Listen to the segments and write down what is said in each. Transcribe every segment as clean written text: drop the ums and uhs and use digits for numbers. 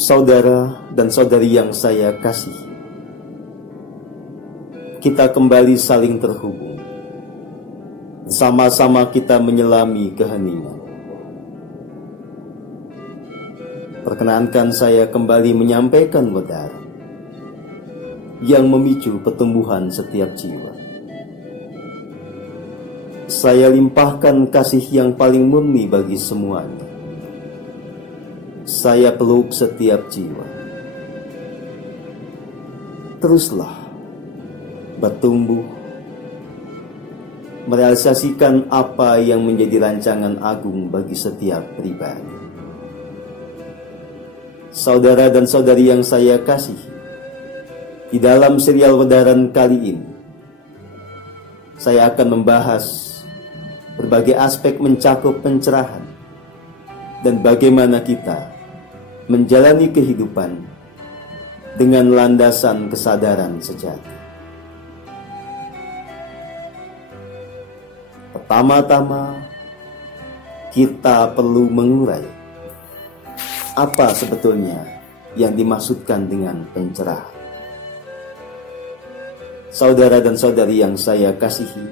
Saudara dan saudari yang saya kasihi, kita kembali saling terhubung. Sama-sama kita menyelami keheningan. Perkenankan saya kembali menyampaikan wedar yang memicu pertumbuhan setiap jiwa. Saya limpahkan kasih yang paling murni bagi semuanya. Saya peluk setiap jiwa. Teruslah bertumbuh, merealisasikan apa yang menjadi rancangan agung bagi setiap pribadi. Saudara dan saudari yang saya kasihi, di dalam serial Wedaran kali ini, saya akan membahas berbagai aspek mencakup pencerahan dan bagaimana kita menjalani kehidupan dengan landasan kesadaran sejati. Pertama-tama, kita perlu mengurai apa sebetulnya yang dimaksudkan dengan pencerahan. Saudara dan saudari yang saya kasihi,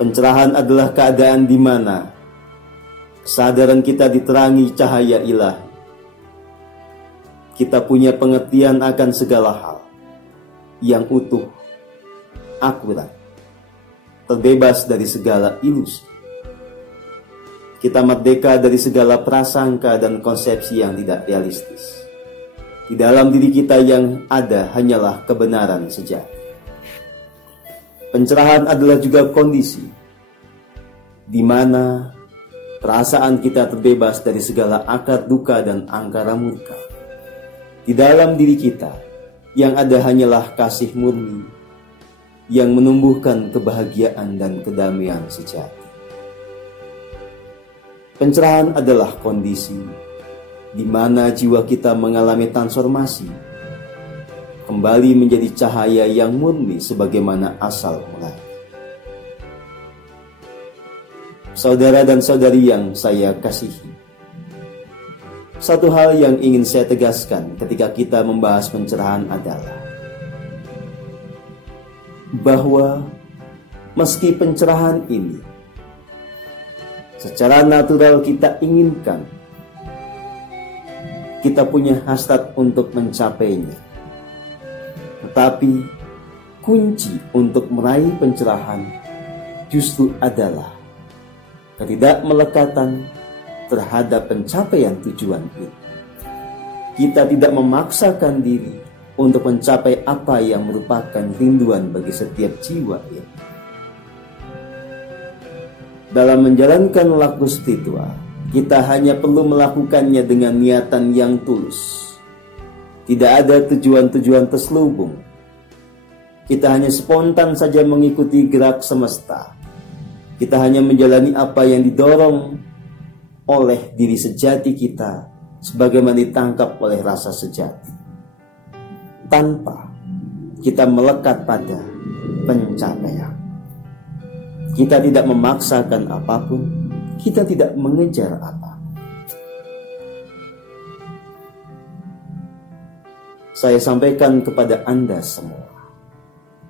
pencerahan adalah keadaan di mana kesadaran kita diterangi cahaya ilahi. Kita punya pengertian akan segala hal yang utuh, akurat, terbebas dari segala ilusi. Kita merdeka dari segala prasangka dan konsepsi yang tidak realistis. Di dalam diri kita yang ada hanyalah kebenaran sejati. Pencerahan adalah juga kondisi di mana perasaan kita terbebas dari segala akar duka dan angkara murka. Di dalam diri kita yang ada hanyalah kasih murni yang menumbuhkan kebahagiaan dan kedamaian sejati. Pencerahan adalah kondisi di mana jiwa kita mengalami transformasi, kembali menjadi cahaya yang murni sebagaimana asal mulanya. Saudara dan saudari yang saya kasihi, satu hal yang ingin saya tegaskan ketika kita membahas pencerahan adalah bahwa meski pencerahan ini secara natural kita inginkan, kita punya hasrat untuk mencapainya, tetapi kunci untuk meraih pencerahan justru adalah ketidakmelekatan terhadap pencapaian tujuan itu. Kita tidak memaksakan diri untuk mencapai apa yang merupakan rinduan bagi setiap jiwa ini. Dalam menjalankan laku spiritual, kita hanya perlu melakukannya dengan niatan yang tulus. Tidak ada tujuan-tujuan terselubung. Kita hanya spontan saja mengikuti gerak semesta. Kita hanya menjalani apa yang didorong oleh diri sejati kita sebagaimana ditangkap oleh rasa sejati, tanpa kita melekat pada pencapaian. Kita tidak memaksakan apapun, kita tidak mengejar apa. Saya sampaikan kepada Anda semua,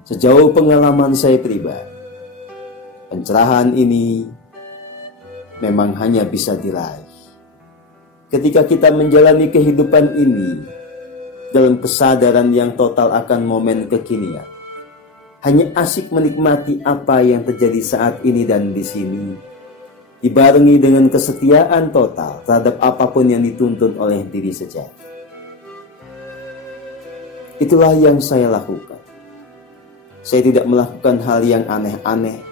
sejauh pengalaman saya pribadi, pencerahan ini memang hanya bisa diraih ketika kita menjalani kehidupan ini dalam kesadaran yang total akan momen kekinian. Hanya asik menikmati apa yang terjadi saat ini dan di sini, dibarengi dengan kesetiaan total terhadap apapun yang dituntun oleh diri sejati. Itulah yang saya lakukan. Saya tidak melakukan hal yang aneh-aneh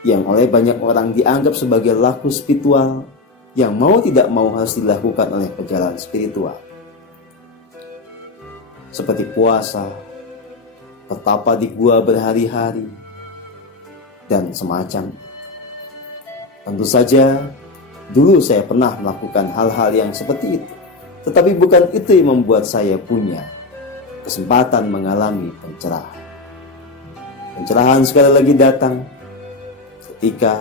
yang oleh banyak orang dianggap sebagai laku spiritual yang mau tidak mau harus dilakukan oleh pejalan spiritual, seperti puasa, bertapa di gua berhari-hari, dan semacam. Tentu saja dulu saya pernah melakukan hal-hal yang seperti itu, tetapi bukan itu yang membuat saya punya kesempatan mengalami pencerahan. Pencerahan sekali lagi datang ketika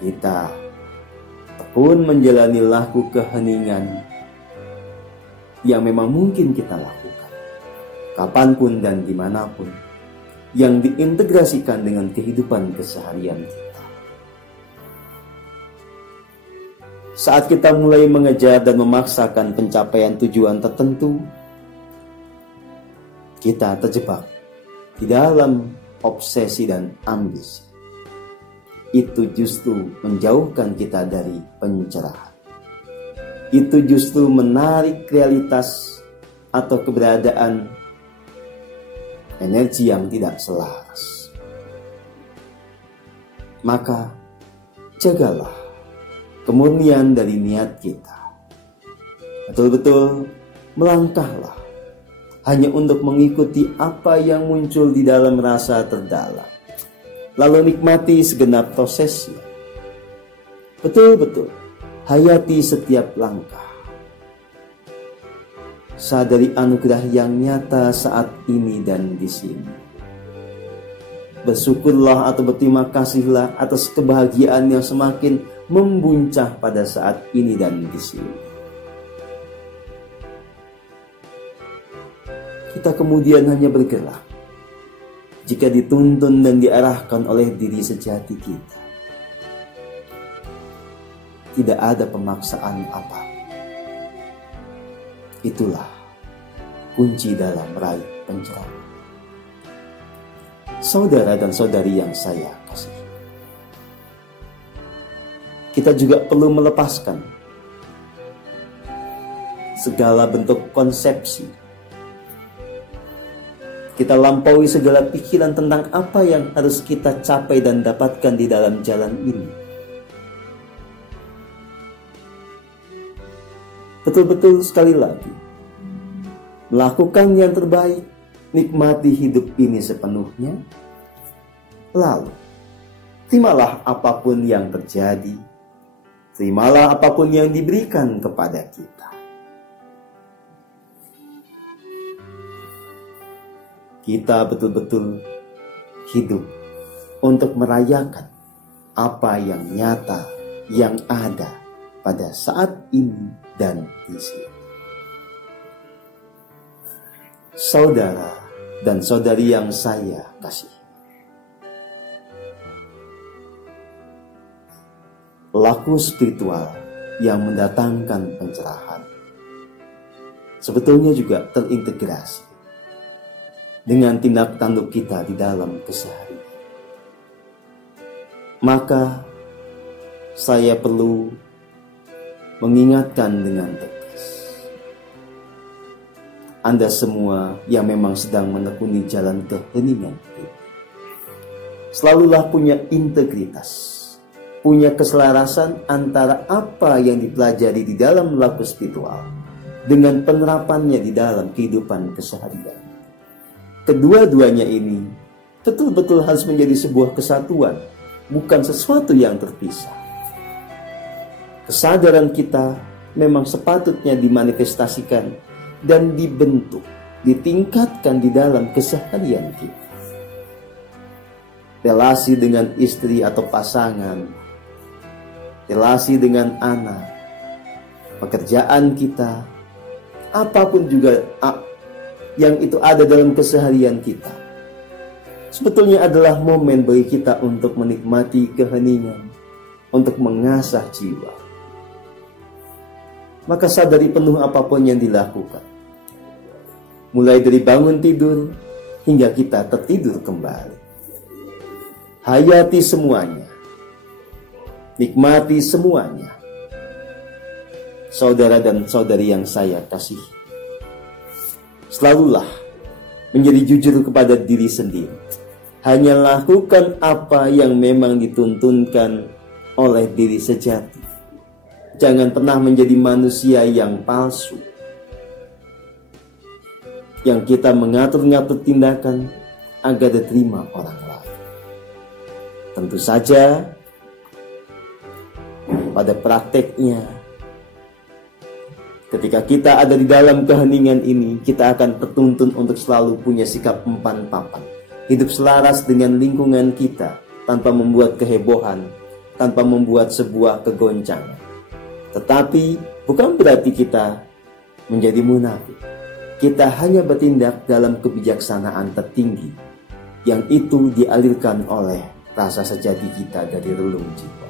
kita pun menjalani laku keheningan yang memang mungkin kita lakukan, kapanpun dan dimanapun, yang diintegrasikan dengan kehidupan keseharian kita. Saat kita mulai mengejar dan memaksakan pencapaian tujuan tertentu, kita terjebak di dalam obsesi dan ambisi. Itu justru menjauhkan kita dari pencerahan. Itu justru menarik realitas atau keberadaan energi yang tidak selaras. Maka jagalah kemurnian dari niat kita. Betul-betul melangkahlah hanya untuk mengikuti apa yang muncul di dalam rasa terdalam. Lalu nikmati segenap prosesnya. Betul-betul hayati setiap langkah. Sadari anugerah yang nyata saat ini dan di sini. Bersyukurlah atau berterima kasihlah atas kebahagiaan yang semakin membuncah pada saat ini dan di sini. Kita kemudian hanya bergerak jika dituntun dan diarahkan oleh diri sejati kita. Tidak ada pemaksaan apa. Itulah kunci dalam meraih pencerahan. Saudara dan saudari yang saya kasih, kita juga perlu melepaskan segala bentuk konsepsi. Kita lampaui segala pikiran tentang apa yang harus kita capai dan dapatkan di dalam jalan ini. Betul-betul sekali lagi, melakukan yang terbaik, nikmati hidup ini sepenuhnya. Lalu, terimalah apapun yang terjadi, terimalah apapun yang diberikan kepada kita. Kita betul-betul hidup untuk merayakan apa yang nyata, yang ada pada saat ini dan di sini. Saudara dan saudari yang saya kasih, laku spiritual yang mendatangkan pencerahan sebetulnya juga terintegrasi dengan tindak tanduk kita di dalam keseharian. Maka saya perlu mengingatkan dengan tegas, Anda semua yang memang sedang menekuni jalan keheningan ini, selalulah punya integritas, punya keselarasan antara apa yang dipelajari di dalam laku spiritual dengan penerapannya di dalam kehidupan keseharian. Kedua-duanya ini betul-betul harus menjadi sebuah kesatuan, bukan sesuatu yang terpisah. Kesadaran kita memang sepatutnya dimanifestasikan dan dibentuk, ditingkatkan di dalam keseharian kita. Relasi dengan istri atau pasangan, relasi dengan anak, pekerjaan kita, apapun juga yang itu ada dalam keseharian kita, sebetulnya adalah momen bagi kita untuk menikmati keheningan, untuk mengasah jiwa. Maka sadari penuh apapun yang dilakukan, mulai dari bangun tidur hingga kita tertidur kembali. Hayati semuanya, nikmati semuanya. Saudara dan saudari yang saya kasih, selalulah menjadi jujur kepada diri sendiri. Hanya lakukan apa yang memang dituntunkan oleh diri sejati. Jangan pernah menjadi manusia yang palsu, yang kita mengatur-ngatur tindakan agar diterima orang lain. Tentu saja pada prakteknya, ketika kita ada di dalam keheningan ini, kita akan tertuntun untuk selalu punya sikap empan papan, hidup selaras dengan lingkungan kita tanpa membuat kehebohan, tanpa membuat sebuah kegoncangan. Tetapi bukan berarti kita menjadi munafik. Kita hanya bertindak dalam kebijaksanaan tertinggi yang itu dialirkan oleh rasa sejati kita dari relung jiwa.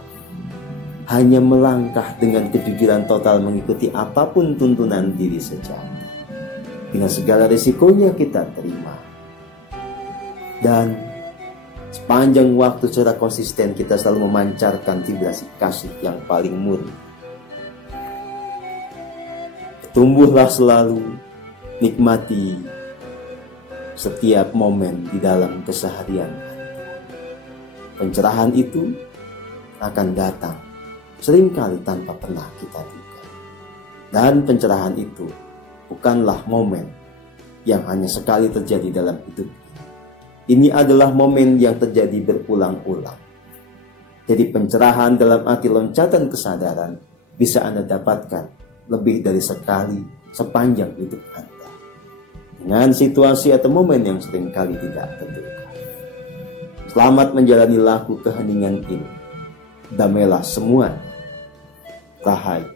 Hanya melangkah dengan kejujuran total mengikuti apapun tuntunan diri sejati. Dengan segala risikonya kita terima. Dan sepanjang waktu secara konsisten kita selalu memancarkan vibrasi kasih yang paling murni. Tumbuhlah selalu, nikmati setiap momen di dalam keseharian. Pencerahan itu akan datang seringkali tanpa pernah kita duga. Dan pencerahan itu bukanlah momen yang hanya sekali terjadi dalam hidup ini. Ini adalah momen yang terjadi berulang-ulang. Jadi pencerahan dalam arti loncatan kesadaran bisa Anda dapatkan lebih dari sekali sepanjang hidup Anda. Dengan situasi atau momen yang seringkali tidak terduga. Selamat menjalani laku keheningan ini. Damailah semua. Rahayu.